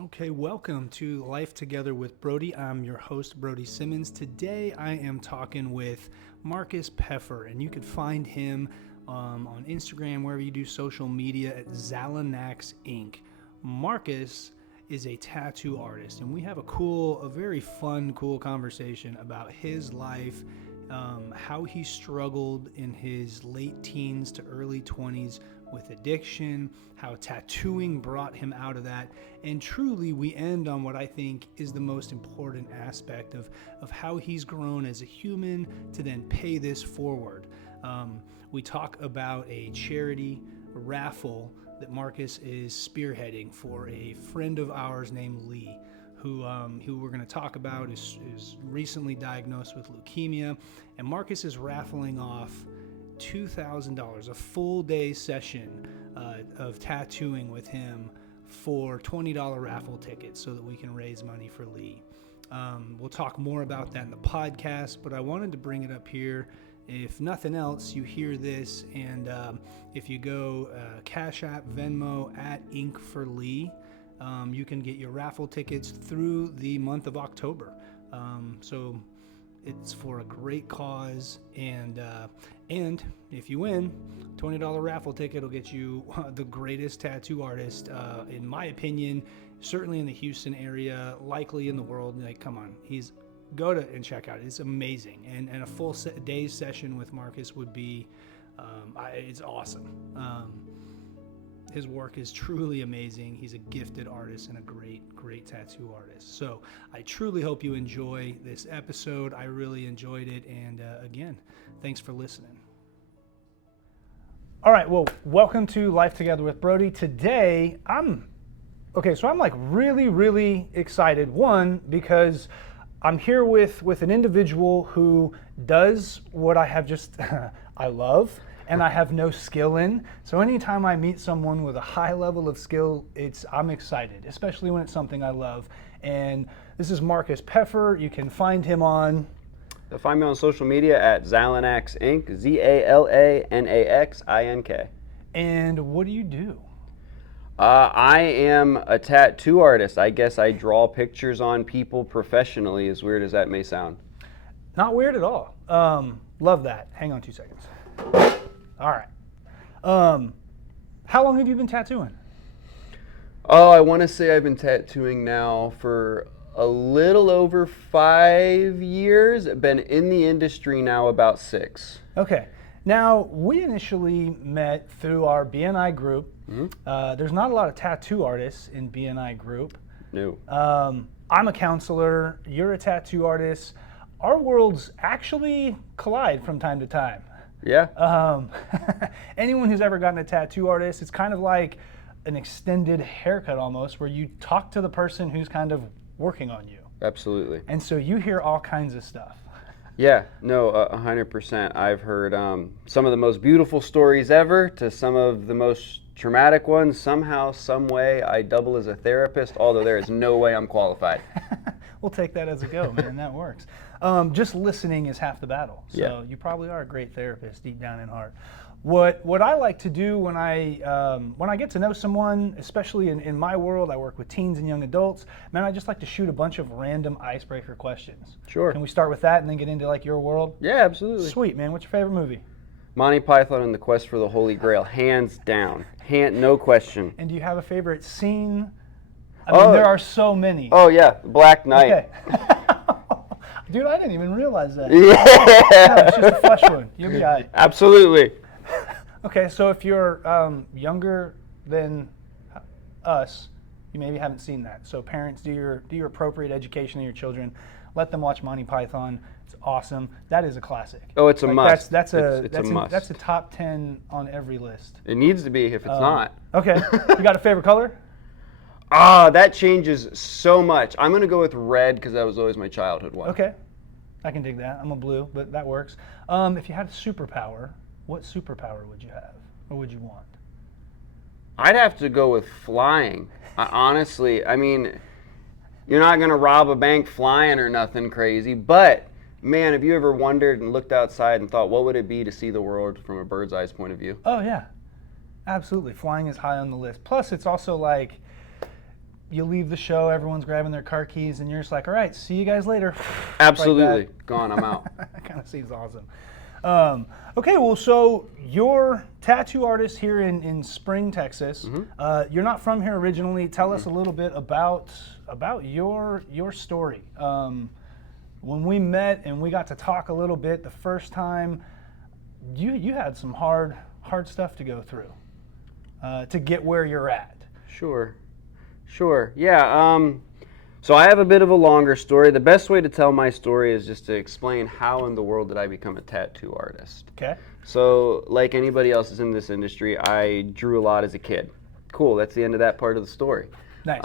Okay, welcome to Life Together with Brodie. I'm your host, Brodie Simmons. Today I am talking with Marcus Peffer, and you can find him on Instagram, wherever you do social media, at Zalanax Inc. Marcus is a tattoo artist, and we have a very fun, cool conversation about his life, how he struggled in his late teens to early 20s with addiction, how tattooing brought him out of that, and truly we end on what I think is the most important aspect of how he's grown as a human to then pay this forward. We talk about a charity raffle that Marcus is spearheading for a friend of ours named Lee, who we're going to talk about is recently diagnosed with leukemia, and Marcus is raffling off $2,000, a full day session of tattooing with him for $20 raffle tickets so that we can raise money for Lee. We'll talk more about that in the podcast, but I wanted to bring it up here. If nothing else, you hear this, and if you go Cashapp, Venmo, at inkforlee, you can get your raffle tickets through the month of October. So it's for a great cause, and if you win, $20 raffle ticket will get you the greatest tattoo artist, in my opinion, certainly in the Houston area, likely in the world. Like, come on, go to and check out it. It's amazing, and a full day's session with Marcus would be, it's awesome. His work is truly amazing. He's a gifted artist and a great tattoo artist. So I truly hope you enjoy this episode. I really enjoyed it. And again, thanks for listening. All right, well, welcome to Life Together with Brodie. Today, I'm like really excited. One, because I'm here with an individual who does what I have just, I love, and I have no skill in. So anytime I meet someone with a high level of skill, I'm excited, especially when it's something I love. And this is Marcus Peffer. You can find him on... Find me on social media at Zalanax Inc. Zalanaxink. And what do you do? I am a tattoo artist. I guess I draw pictures on people professionally, as weird as that may sound. Not weird at all. Love that. Hang on 2 seconds. All right. How long have you been tattooing? Oh, I want to say I've been tattooing now for a little over 5 years. I've been in the industry now about 6. Okay. Now, we initially met through our BNI group. Mm-hmm. There's not a lot of tattoo artists in BNI group. No. I'm a counselor. You're a tattoo artist. Our worlds actually collide from time to time. Yeah. Anyone who's ever gotten a tattoo artist, it's kind of like an extended haircut almost, where you talk to the person who's kind of working on you. Absolutely. And so you hear all kinds of stuff. Yeah, no, 100%. I've heard some of the most beautiful stories ever to some of the most traumatic ones. Somehow, some way, I double as a therapist, although there is no way I'm qualified. We'll take that as a go, man. That works. Just listening is half the battle. So yeah. You probably are a great therapist deep down in heart. What I like to do when I get to know someone, especially in my world, I work with teens and young adults, man, I just like to shoot a bunch of random icebreaker questions. Sure. Can we start with that and then get into like your world? Yeah, absolutely. Sweet, man. What's your favorite movie? Monty Python and the Quest for the Holy Grail, hands down. No question. And do you have a favorite scene? I mean, there are so many. Oh, yeah, Black Knight. Okay. Dude, I didn't even realize that. Yeah. No, it's just a flush one. You'll be all right. Absolutely. Okay, so if you're younger than us, you maybe haven't seen that. So parents, do your appropriate education of your children. Let them watch Monty Python. It's awesome. That is a classic. Oh, it's a must. That's a must. That's a top 10 on every list. It needs to be if it's not. Okay. You got a favorite color? That changes so much. I'm going to go with red because that was always my childhood one. Okay. I can dig that. I'm a blue, but that works. If you had a superpower, what superpower would you have, or would you want? I'd have to go with flying. Honestly, I mean, you're not going to rob a bank flying or nothing crazy, but man, have you ever wondered and looked outside and thought, what would it be to see the world from a bird's eye point of view? Oh, yeah. Absolutely. Flying is high on the list. Plus, it's also like, you leave the show, everyone's grabbing their car keys, and you're just like, all right, see you guys later. Absolutely. Like Gone, I'm out. that kind of seems awesome. Okay, well, so you're tattoo artist here in Spring, Texas. You're not from here originally. Tell us a little bit about your story. When we met and we got to talk a little bit the first time, you had some hard stuff to go through to get where you're at. Sure. Yeah. So I have a bit of a longer story. The best way to tell my story is just to explain how in the world did I become a tattoo artist. Okay. So like anybody else is in this industry, I drew a lot as a kid. Cool, that's the end of that part of the story. Nice.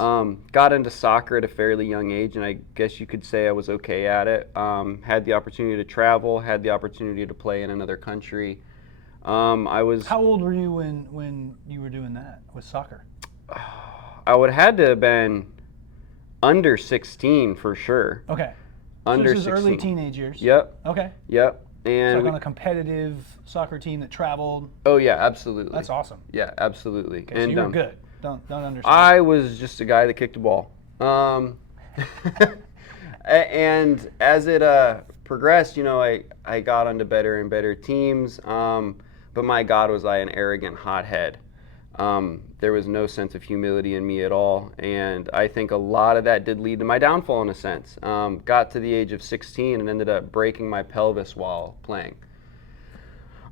Got into soccer at a fairly young age, and I guess you could say I was okay at it. Had the opportunity to travel, had the opportunity to play in another country. I was... How old were you when you were doing that with soccer? I would have had to have been under 16 for sure. Okay. Under so this is 16. early teenage years. Yep. Okay. Yep. So And like on a competitive soccer team that traveled. oh yeah, absolutely. That's awesome. Yeah, absolutely. Okay, so And you were good. Don't understand. I was just a guy that kicked the ball. And as it progressed, you know, I got onto better and better teams. But my God, was I an arrogant hothead. There was no sense of humility in me at all, and I think a lot of that did lead to my downfall in a sense. Got to the age of 16 and ended up breaking my pelvis while playing.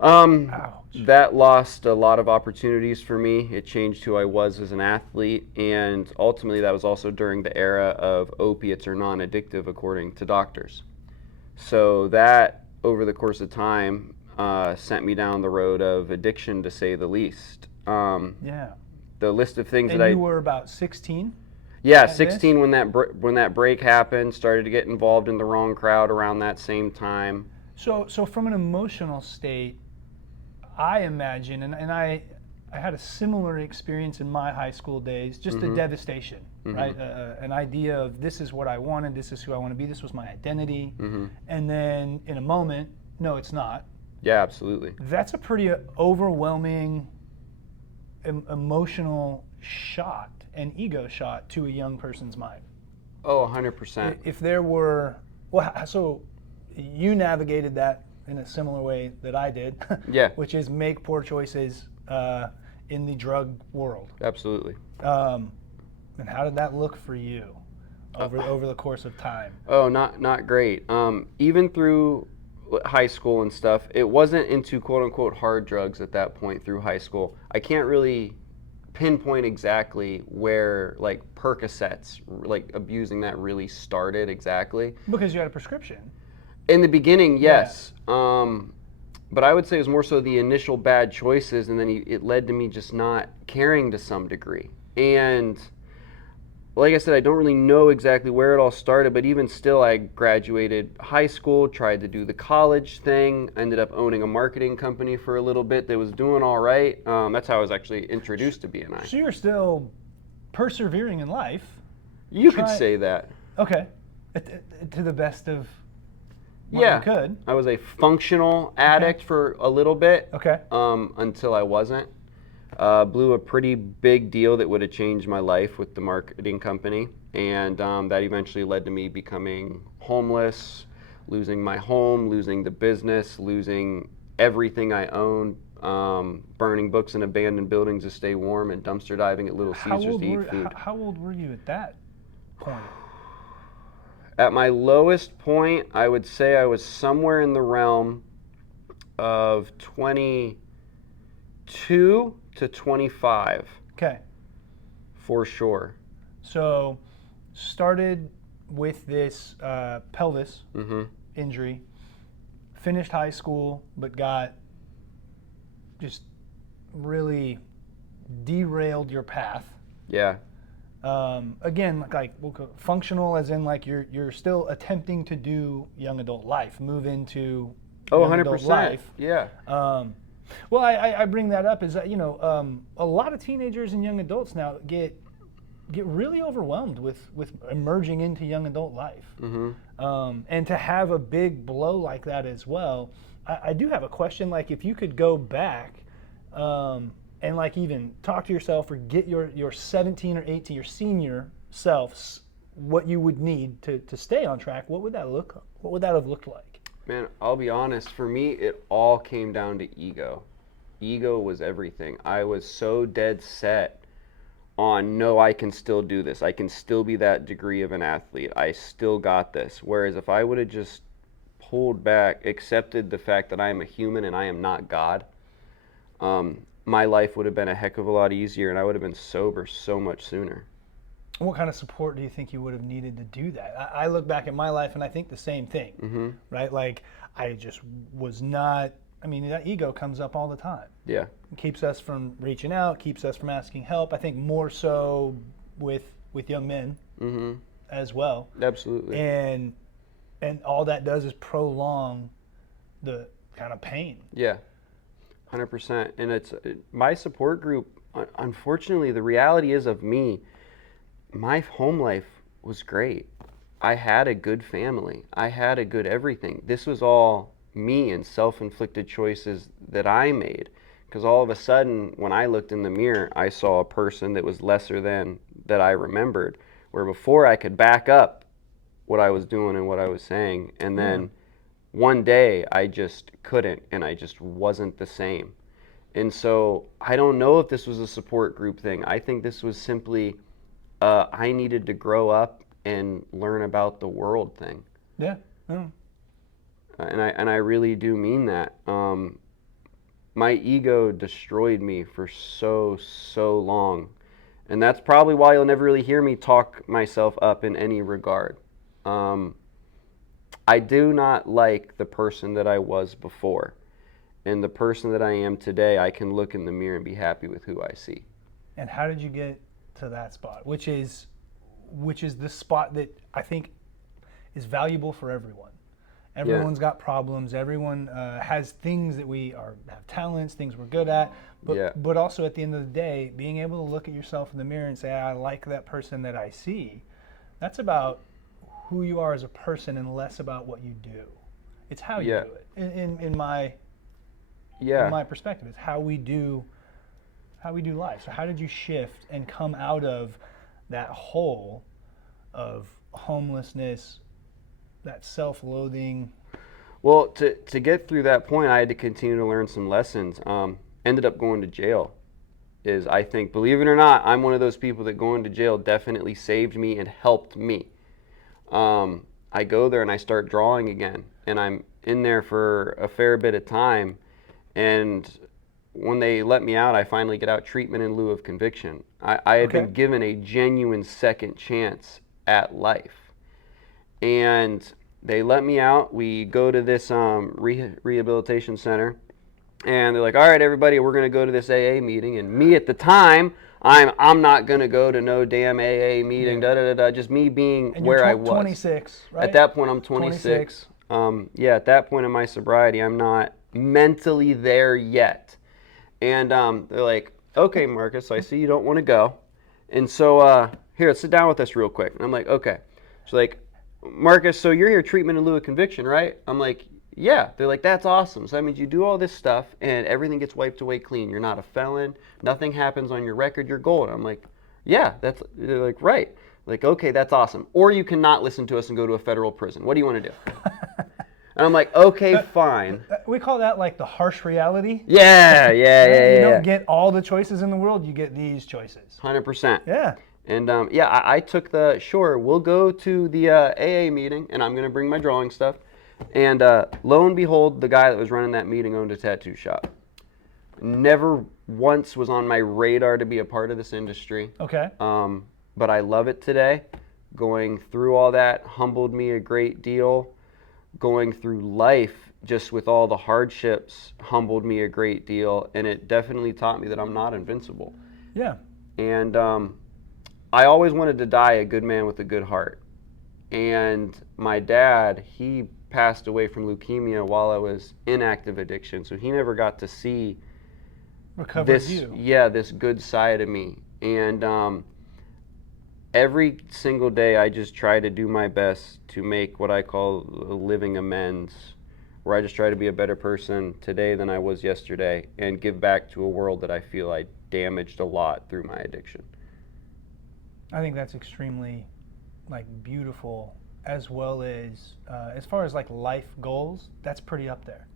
Ouch. That lost a lot of opportunities for me. It changed who I was as an athlete, and ultimately that was also during the era of opiates are non-addictive according to doctors. So that, over the course of time, sent me down the road of addiction, to say the least. Yeah. The list of things And that you were about 16? yeah, at 16 when that break happened. Started to get involved in the wrong crowd around that same time. So from an emotional state, I imagine, and I had a similar experience in my high school days, just the devastation, right? An idea of this is what I wanted, this is who I want to be, this was my identity, and then in a moment, no, it's not. Yeah, absolutely. That's a pretty overwhelming emotional shot, an ego shot to a young person's mind. Oh, 100%. If there were, well, so you navigated that in a similar way that I did, Yeah. which is make poor choices in the drug world. Absolutely. And how did that look for you over the course of time? Oh, not great. Even through high school and stuff, it wasn't into quote unquote hard drugs at that point through high school. I can't really pinpoint exactly where like Percocets, like abusing that really started exactly. Because you had a prescription. In the beginning, yes. But I would say it was more so the initial bad choices, and then it led to me just not caring to some degree. And like I said, I don't really know exactly where it all started, but even still, I graduated high school, tried to do the college thing, ended up owning a marketing company for a little bit that was doing all right. That's how I was actually introduced to B&I. So you're still persevering in life. You could say that. Okay. To the best of what you could. I was a functional addict for a little bit. Okay. Until I wasn't. Blew a pretty big deal that would have changed my life with the marketing company, and that eventually led to me becoming homeless, losing my home, losing the business, losing everything I owned, burning books in abandoned buildings to stay warm, and dumpster diving at Little Caesars to eat food. How old were you at that point? At my lowest point, I would say I was somewhere in the realm of 22 to 25. Okay. For sure. So, started with this pelvis injury, finished high school, but got just really derailed your path. Yeah. Again, like functional, as in like you're still attempting to do young adult life, move into young 100%. adult life. Yeah. Well, I bring that up is that a lot of teenagers and young adults now get really overwhelmed with emerging into young adult life, and to have a big blow like that as well. I do have a question. Like, if you could go back and like even talk to yourself or get your 17 or 18, your senior self what you would need to stay on track, what would that have looked like? Man, I'll be honest, for me, it all came down to ego. Ego was everything. I was so dead set on, no, I can still do this. I can still be that degree of an athlete. I still got this. Whereas if I would have just pulled back, accepted the fact that I am a human and I am not God, my life would have been a heck of a lot easier and I would have been sober so much sooner. What kind of support do you think you would have needed to do that? I look back at my life and I think the same thing, right? Like, I just was not, I mean, that ego comes up all the time. Yeah. It keeps us from reaching out, keeps us from asking help. I think more so with young men as well. Absolutely. And all that does is prolong the kind of pain. Yeah, 100%. And it's my support group, unfortunately, the reality is of me, my home life was great. I had a good family. I had a good everything. This was all me and self-inflicted choices that I made. Because all of a sudden, when I looked in the mirror, I saw a person that was lesser than that I remembered. Where before I could back up what I was doing and what I was saying. And then one day I just couldn't, and I just wasn't the same. And so I don't know if this was a support group thing. I think this was simply I needed to grow up and learn about the world thing. Yeah. Oh. And I really do mean that. My ego destroyed me for so long. And that's probably why you'll never really hear me talk myself up in any regard. I do not like the person that I was before. And the person that I am today, I can look in the mirror and be happy with who I see. And how did you get to that spot, which is the spot that I think is valuable for everyone? Everyone's got problems. Everyone has things that have talents, things we're good at. But also at the end of the day, being able to look at yourself in the mirror and say, I like that person that I see. That's about who you are as a person and less about what you do. It's how you do it. In my perspective, it's how we do life. So how did you shift and come out of that hole of homelessness, that self-loathing? Well, to get through that point, I had to continue to learn some lessons. Ended up going to jail. I think, believe it or not, I'm one of those people that going to jail definitely saved me and helped me. I go there and I start drawing again, and I'm in there for a fair bit of time, and when they let me out, I finally get out treatment in lieu of conviction. I had been given a genuine second chance at life. And they let me out. We go to this rehabilitation center. And they're like, all right, everybody, we're going to go to this AA meeting. And me at the time, I'm not going to go to no damn AA meeting, just me being and where I was. 26, right? At that point, I'm 26. At that point in my sobriety, I'm not mentally there yet. And they're like, okay, Marcus, I see you don't want to go. And so here, sit down with us real quick. And I'm like, okay. So like, Marcus, so you're here treatment in lieu of conviction, right? I'm like, yeah. They're like, that's awesome. So that means you do all this stuff and everything gets wiped away clean. You're not a felon. Nothing happens on your record. You're golden. I'm like, yeah, they're like, right. Like, okay, that's awesome. Or you cannot listen to us and go to a federal prison. What do you want to do? And I'm like, okay, fine. We call that like the harsh reality. Yeah. You don't get all the choices in the world. You get these choices. 100%. Yeah. And I took we'll go to the AA meeting, and I'm going to bring my drawing stuff. And lo and behold, the guy that was running that meeting owned a tattoo shop. Never once was on my radar to be a part of this industry. Okay. But I love it today. Going through all that humbled me a great deal. Going through life just with all the hardships humbled me a great deal. And it definitely taught me that I'm not invincible. Yeah. And I always wanted to die a good man with a good heart. And my dad, he passed away from leukemia while I was in active addiction. So he never got to see this good side of me. And every single day I just try to do my best to make what I call a living amends, where I just try to be a better person today than I was yesterday and give back to a world that I feel I damaged a lot through my addiction. I think that's extremely like beautiful, as well as far as like life goals, that's pretty up there.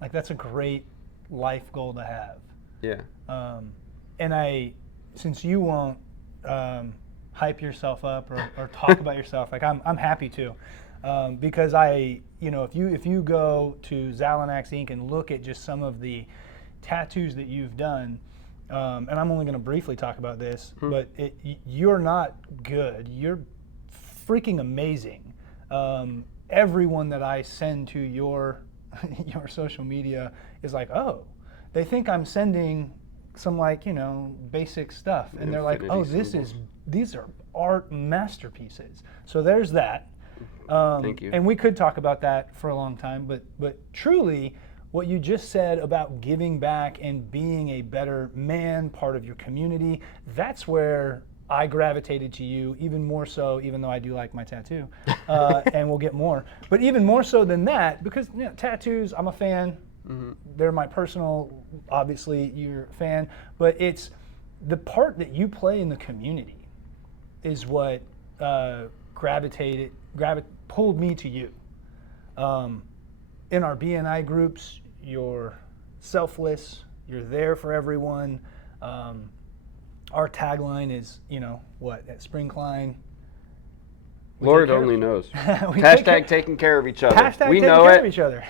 Like that's a great life goal to have. Yeah. And since you won't hype yourself up or talk about yourself, like I'm happy to, because if you go to Zalanax Inc. and look at just some of the tattoos that you've done, and I'm only going to briefly talk about this, but you're not good. You're freaking amazing. Everyone that I send to your your social media is like, oh, they think I'm sending some basic stuff, and they're like, oh, these are art masterpieces. So there's that. Thank you. And we could talk about that for a long time, but truly, what you just said about giving back and being a better man, part of your community, that's where I gravitated to you even more so, even though I do like my tattoo, and we'll get more. But even more so than that, because tattoos, I'm a fan. Mm-hmm. They're my personal, obviously you're a fan, but it's the part that you play in the community is what pulled me to you. In our BNI groups, you're selfless, you're there for everyone. Our tagline is, at Spring Klein. Lord only knows. Hashtag taking care of each other. Hashtag we taking know care it. of each other.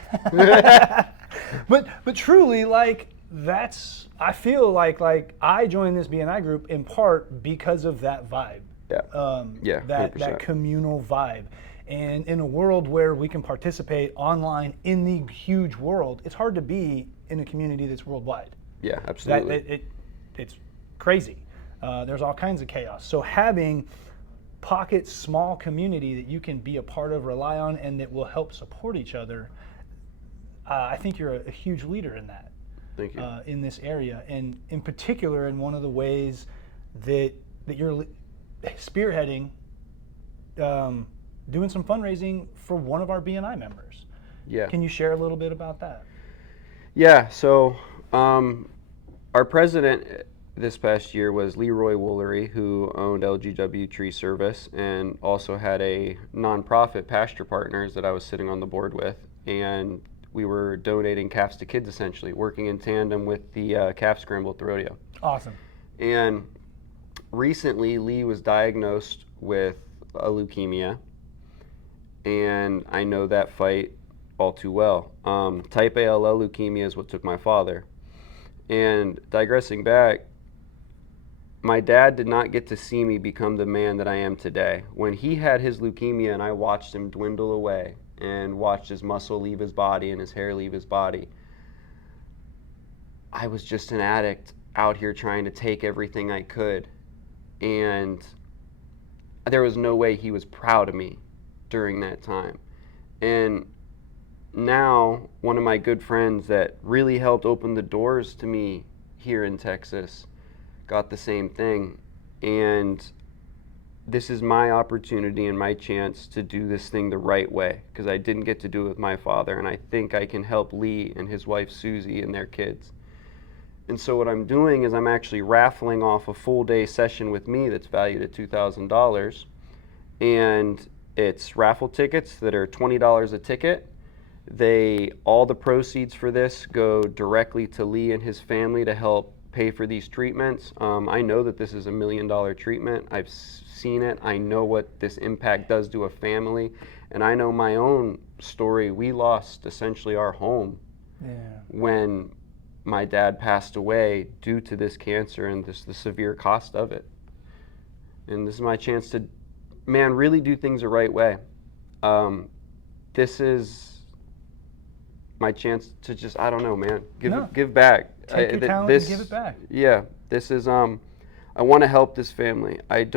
But truly, I feel like I joined this BNI group in part because of that vibe. Yeah. That communal vibe. And in a world where we can participate online in the huge world, it's hard to be in a community that's worldwide. Yeah, absolutely. It's crazy. There's all kinds of chaos. So having pocket, small community that you can be a part of, rely on, and that will help support each other, I think you're a huge leader in that. Thank you. In this area, and in particular in one of the ways that you're spearheading, doing some fundraising for one of our BNI members. Yeah. Can you share a little bit about that? Yeah, so our president this past year was Leroy Woolery, who owned LGW Tree Service and also had a nonprofit, Pasture Partners, that I was sitting on the board with. And we were donating calves to kids, essentially, working in tandem with the calf scramble at the rodeo. Awesome. And recently, Lee was diagnosed with a leukemia, and I know that fight all too well. Type A LL leukemia is what took my father. And digressing back, my dad did not get to see me become the man that I am today. When he had his leukemia and I watched him dwindle away and watched his muscle leave his body and his hair leave his body, I was just an addict out here trying to take everything I could. And there was no way he was proud of me during that time. And now, one of my good friends that really helped open the doors to me here in Texas got the same thing. And this is my opportunity and my chance to do this thing the right way, because I didn't get to do it with my father, and I think I can help Lee and his wife Susie and their kids. And so what I'm doing is I'm actually raffling off a full day session with me that's valued at $2,000. And it's raffle tickets that are $20 a ticket. All the proceeds for this go directly to Lee and his family to help pay for these treatments. I know that this is $1 million treatment. I've seen it. I know what this impact does to a family. And I know my own story. We lost essentially our home when my dad passed away due to this cancer and the severe cost of it. And this is my chance to, really do things the right way. This is my chance to just, I don't know, man, give back. Take your talent and give it back. Yeah, this is, I want to help this family. I've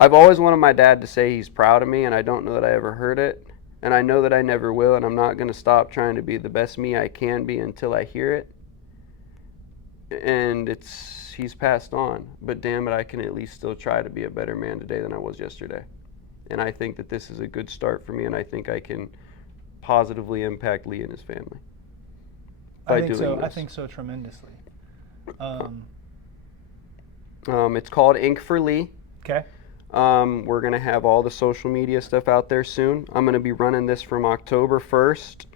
always wanted my dad to say he's proud of me, and I don't know that I ever heard it. And I know that I never will, and I'm not going to stop trying to be the best me I can be until I hear it. And he's passed on, but damn it, I can at least still try to be a better man today than I was yesterday. And I think that this is a good start for me, and I think I can positively impact Lee and his family by doing this. I think so tremendously. It's called inkforlee. Okay. We're going to have all the social media stuff out there soon. I'm going to be running this from October 1st,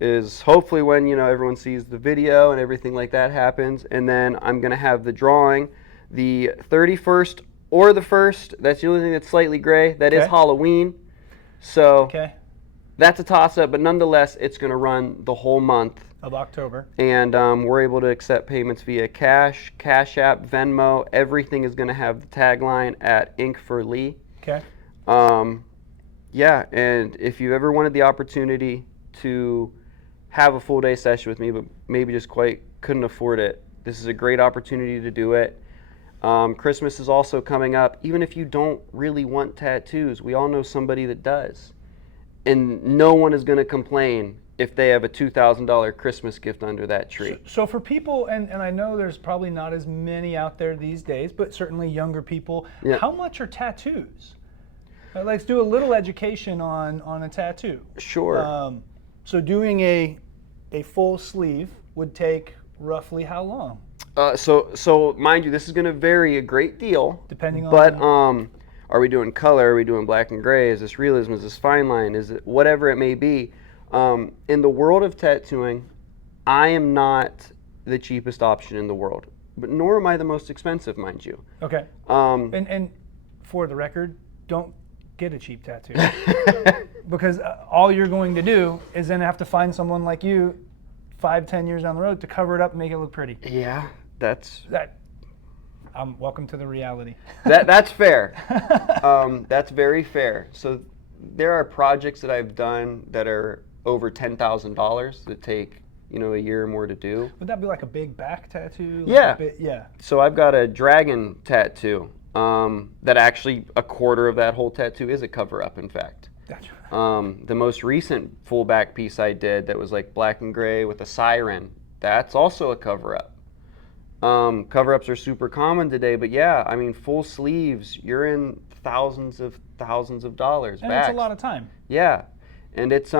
is hopefully when, everyone sees the video and everything like that happens. And then I'm going to have the drawing the 31st or the 1st. That's the only thing that's slightly gray. That is Halloween. So that's a toss-up, but nonetheless, it's going to run the whole month of October. And we're able to accept payments via Cashapp, Venmo. Everything is going to have the tagline at inkforlee. Okay. Yeah, and if you ever wanted the opportunity to have a full day session with me, but maybe just quite couldn't afford it, this is a great opportunity to do it. Christmas is also coming up. Even if you don't really want tattoos, we all know somebody that does. And no one is going to complain if they have a $2,000 Christmas gift under that tree. So for people, and I know there's probably not as many out there these days, but certainly younger people, how much are tattoos? Let's do a little education on a tattoo. Sure. So doing a full sleeve would take roughly how long? So mind you, this is going to vary a great deal. Depending on. But are we doing color? Are we doing black and gray? Is this realism? Is this fine line? Is it whatever it may be? In the world of tattooing, I am not the cheapest option in the world, but nor am I the most expensive, mind you. Okay. And for the record, don't get a cheap tattoo because all you're going to do is then have to find someone like you 5-10 years down the road to cover it up and make it look pretty. Yeah, that's that. Welcome to the reality. That's fair. That's very fair. So there are projects that I've done that are over $10,000 that take a year or more to do. Would that be like a big back tattoo? Yeah. Yeah. So I've got a dragon tattoo that actually a quarter of that whole tattoo is a cover up, in fact. Gotcha. The most recent full back piece I did that was like black and gray with a siren, that's also a cover up. Cover-ups are super common today, but yeah, I mean, full sleeves, you're in thousands of dollars. And it's a lot of time. Yeah, and it's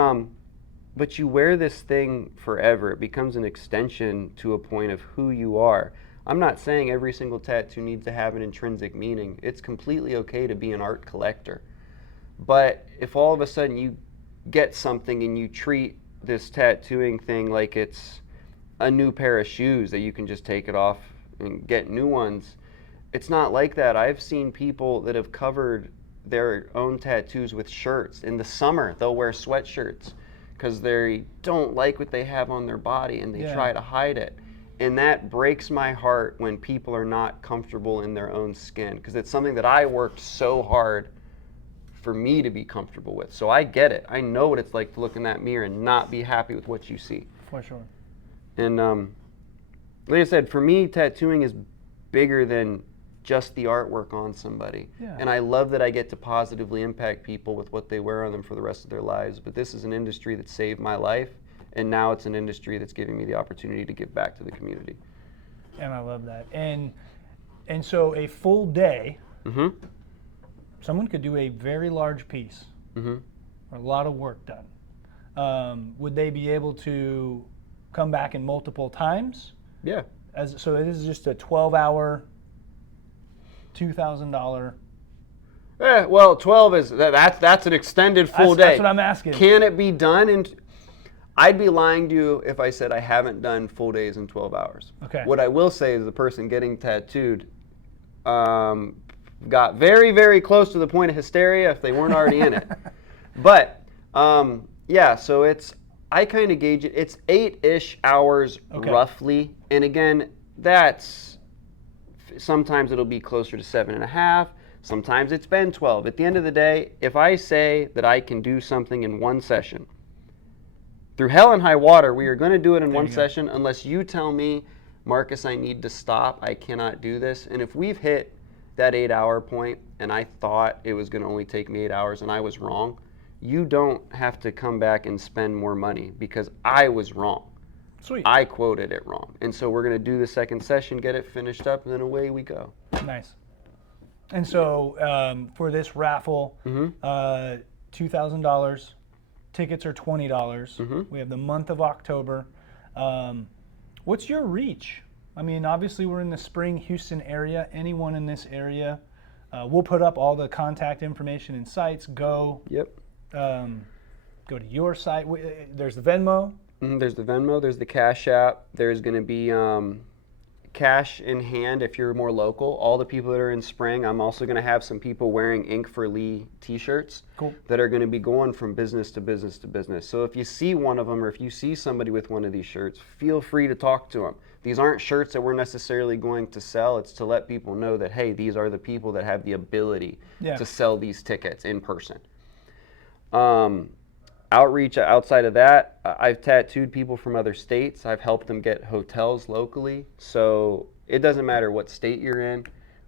but you wear this thing forever. It becomes an extension to a point of who you are. I'm not saying every single tattoo needs to have an intrinsic meaning. It's completely okay to be an art collector. But if all of a sudden you get something and you treat this tattooing thing like it's a new pair of shoes that you can just take it off and get new ones, it's not like that. I've seen people that have covered their own tattoos with shirts. In the summer, they'll wear sweatshirts because they don't like what they have on their body and they try to hide it. And that breaks my heart when people are not comfortable in their own skin, because it's something that I worked so hard for me to be comfortable with. So I get it. I know what it's like to look in that mirror and not be happy with what you see. For sure. And like I said, for me, tattooing is bigger than just the artwork on somebody. Yeah. And I love that I get to positively impact people with what they wear on them for the rest of their lives. But this is an industry that saved my life, and now it's an industry that's giving me the opportunity to give back to the community. And I love that. And so a full day, someone could do a very large piece, or a lot of work done. Would they be able to come back in multiple times? Yeah. So it is just a 12-hour, $2,000. Yeah, well, 12 is that's an extended full day. That's what I'm asking. Can it be done in? I'd be lying to you if I said I haven't done full days in 12 hours. Okay. What I will say is the person getting tattooed got very, very close to the point of hysteria if they weren't already in it. But yeah, so I kind of gauge it. It's 8-ish hours roughly. And again, that's sometimes it'll be closer to 7.5. Sometimes it's been 12. At the end of the day, if I say that I can do something in one session, through hell and high water, we are going to do it in one session unless you tell me, Marcus, I need to stop. I cannot do this. And if we've hit that 8-hour point and I thought it was going to only take me 8 hours and I was wrong, you don't have to come back and spend more money because I was wrong. Sweet. I quoted it wrong. And so we're going to do the second session, get it finished up, and then away we go. Nice. And so for this raffle, $2,000. Tickets are $20. We have the month of October. What's your reach I mean, obviously we're in the Spring, Houston area. Anyone in this area, we'll put up all the contact information and sites. Go to your site. There's the Venmo. There's the Venmo, there's the Cashapp, there's going to be cash in hand if you're more local. All the people that are in Spring, I'm also going to have some people wearing inkforlee t-shirts that are going to be going from business to business to business. So if you see one of them, or if you see somebody with one of these shirts, feel free to talk to them. These aren't shirts that we're necessarily going to sell. It's to let people know that, hey, these are the people that have the ability to sell these tickets in person. Outreach outside of that, I've tattooed people from other states. I've helped them get hotels locally. So it doesn't matter what state you're in.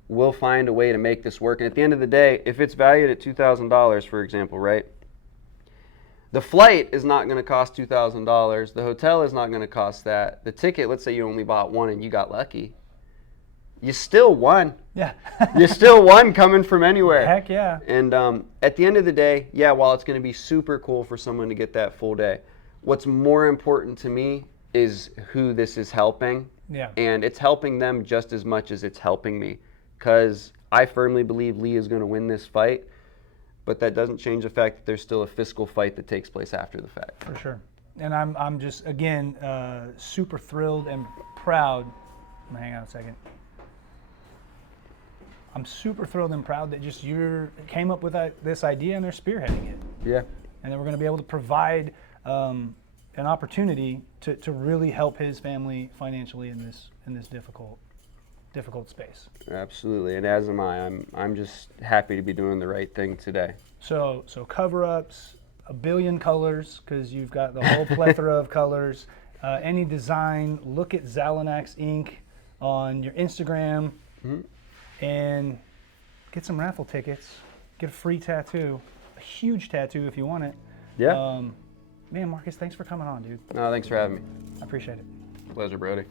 We'll find a way to make this work. And at the end of the day, if it's valued at $2,000, for example, right? The flight is not going to cost $2,000. The hotel is not going to cost that. The ticket, let's say you only bought one and you got lucky. You still won. Yeah. You still won coming from anywhere. Heck yeah. And at the end of the day, yeah, while it's going to be super cool for someone to get that full day, what's more important to me is who this is helping. Yeah. And it's helping them just as much as it's helping me. Because I firmly believe Lee is going to win this fight, but that doesn't change the fact that there's still a fiscal fight that takes place after the fact. For sure. And I'm just, again, super thrilled and proud. Hang on a second. I'm super thrilled and proud that just you came up with this idea and they're spearheading it. Yeah. And then we're going to be able to provide an opportunity to really help his family financially in this difficult space. Absolutely, and as am I. I'm just happy to be doing the right thing today. So cover-ups, a billion colors, because you've got the whole plethora of colors. Any design, look at Zalanax Ink on your Instagram. Mm-hmm. And get some raffle tickets, get a free tattoo, a huge tattoo if you want it. Yeah. Man, Marcus, thanks for coming on, dude. No, thanks for having me. I appreciate it. Pleasure, Brodie.